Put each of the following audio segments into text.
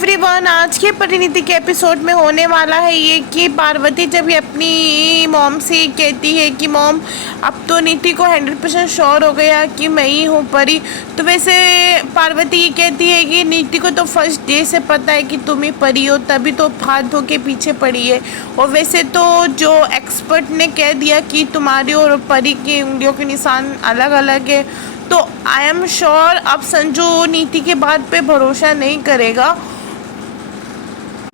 Everyone, आज के परिणीति के एपिसोड में होने वाला है ये कि पार्वती जब ये अपनी मॉम से कहती है कि मॉम अब तो नीति को 100% श्योर हो गया कि मैं ही हूँ परी। तो वैसे पार्वती ये कहती है कि नीति को तो फर्स्ट डे से पता है कि तुम ही परी हो, तभी तो हाथ धो के पीछे पड़ी है। और वैसे तो जो एक्सपर्ट ने कह दिया कि तुम्हारी और परी की उंगलियों के निशान अलग अलग है, तो आई एम श्योर अब संजू नीति के बात पे भरोसा नहीं करेगा।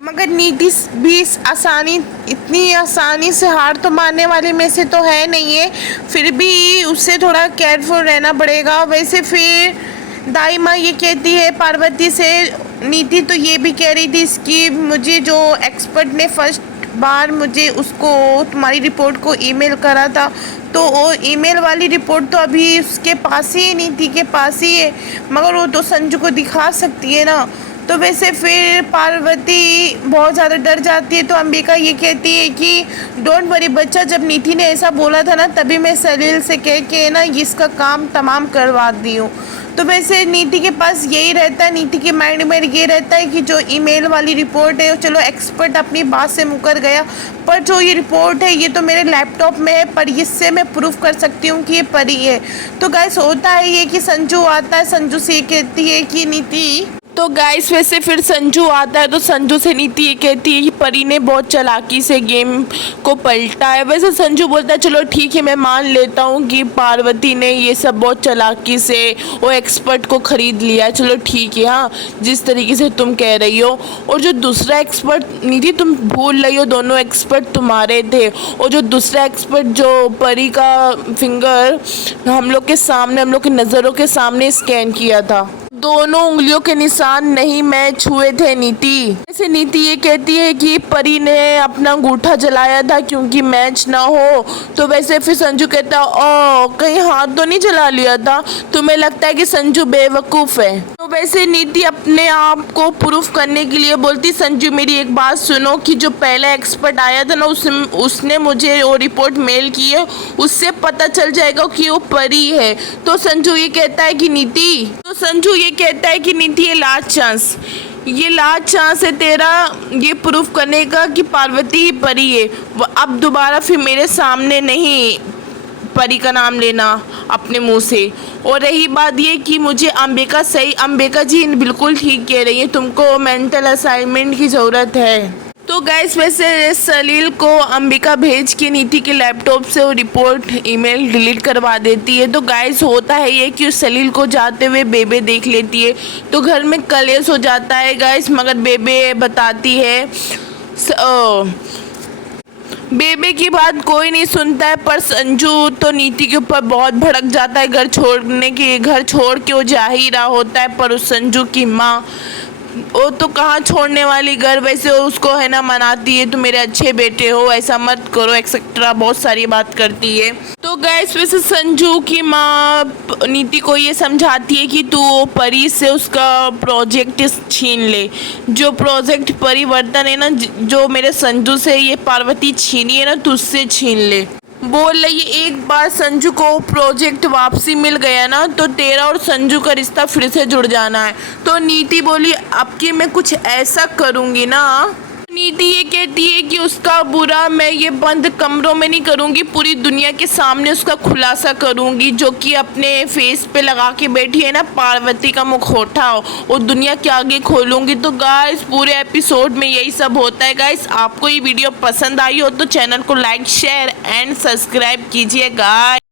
मगर नीति भी इतनी आसानी से हार तो मानने वाले में से तो है नहीं है, फिर भी उससे थोड़ा केयरफुल रहना पड़ेगा। वैसे फिर दाई माँ ये कहती है पार्वती से, नीति तो ये भी कह रही थी कि मुझे जो एक्सपर्ट ने फर्स्ट बार मुझे उसको तुम्हारी रिपोर्ट को ईमेल करा था, तो वो ईमेल वाली रिपोर्ट तो अभी उसके पास ही है, नीति के पास ही है, मगर वो तो संजू को दिखा सकती है ना। तो वैसे फिर पार्वती बहुत ज़्यादा डर जाती है। तो अंबिका ये कहती है कि डोंट वरी बच्चा, जब नीति ने ऐसा बोला था ना तभी मैं सलील से कह के ना इसका काम तमाम करवा दी हूँ। तो वैसे नीति के पास यही रहता है, नीति के माइंड में ये रहता है कि जो ईमेल वाली रिपोर्ट है, चलो एक्सपर्ट अपनी बात से मुकर गया, पर जो ये रिपोर्ट है ये तो मेरे लैपटॉप में है, पर इससे मैं प्रूफ कर सकती हूँ कि ये परी है। तो गाइस होता है ये कि संजू आता है, संजू से ये कहती है कि नीति, तो गाइस वैसे फिर संजू आता है तो संजू से नीति ये कहती है कि परी ने बहुत चालाकी से गेम को पलटा है। वैसे संजू बोलता है चलो ठीक है, मैं मान लेता हूँ कि पार्वती ने ये सब बहुत चालाकी से वो एक्सपर्ट को खरीद लिया है, चलो ठीक है, हाँ जिस तरीके से तुम कह रही हो। और जो दूसरा एक्सपर्ट, नीति तुम भूल रही हो दोनों एक्सपर्ट तुम्हारे थे, और जो दूसरा एक्सपर्ट जो परी का फिंगर हम लोग के सामने, हम लोग की नज़रों के सामने स्कैन किया था, दोनों उंगलियों के निशान नहीं मैं छुए थे नीति। ऐसे नीति ये कहती है कि परी ने अपना अंगूठा जलाया था क्योंकि मैच ना हो। तो वैसे फिर संजू कहता ओ कहीं हाथ तो नहीं जला लिया था, तुम्हें लगता है कि संजू बेवकूफ़ है। तो वैसे नीति अपने आप को प्रूफ करने के लिए बोलती संजू मेरी एक बात सुनो कि जो पहला एक्सपर्ट आया था ना उसने मुझे वो रिपोर्ट मेल की है, उससे पता चल जाएगा कि वो परी है। तो संजू ये कहता है कि नीति, तो संजू ये कहता है कि नीति ये लास्ट चांस है तेरा ये प्रूफ करने का कि पार्वती ही परी है। अब दोबारा फिर मेरे सामने नहीं परी का नाम लेना अपने मुंह से। और रही बात ये कि मुझे अंबिका जी बिल्कुल ठीक कह रही है, तुमको मेंटल असाइनमेंट की ज़रूरत है। तो गाइस वैसे सलील को अंबिका भेज के नीति के लैपटॉप से वो रिपोर्ट ईमेल डिलीट करवा देती है। तो गाइस होता है ये कि उस सलील को जाते हुए बेबे देख लेती है, तो घर में कलेश हो जाता है गाइस। मगर बेबे बताती है, बेबे की बात कोई नहीं सुनता है, पर संजू तो नीति के ऊपर बहुत भड़क जाता है। घर छोड़ के वो जा ही रहा होता है, पर उस संजू की माँ वो तो कहाँ छोड़ने वाली घर, वैसे उसको है ना मनाती है, तुम मेरे अच्छे बेटे हो, ऐसा मत करो एक्सेट्रा, बहुत सारी बात करती है। तो गैस वैसे संजू की माँ नीति को ये समझाती है कि तू परी से उसका प्रोजेक्ट छीन ले, जो प्रोजेक्ट परिवर्तन है ना, जो मेरे संजू से ये पार्वती छीनी है ना, तुझसे छीन ले। बोल रही है एक बार संजू को प्रोजेक्ट वापसी मिल गया ना तो तेरा और संजू का रिश्ता फिर से जुड़ जाना है। तो नीति बोली अब कि मैं कुछ ऐसा करूँगी ना, नीति ये कहती है कि उसका बुरा मैं ये बंद कमरों में नहीं करूँगी, पूरी दुनिया के सामने उसका खुलासा करूँगी, जो कि अपने फेस पे लगा के बैठी है ना पार्वती का मुखौटा, और दुनिया के आगे खोलूँगी। तो गाइस पूरे एपिसोड में यही सब होता है। गाइस आपको ये वीडियो पसंद आई हो तो चैनल को लाइक शेयर एंड सब्सक्राइब कीजिए गाइस।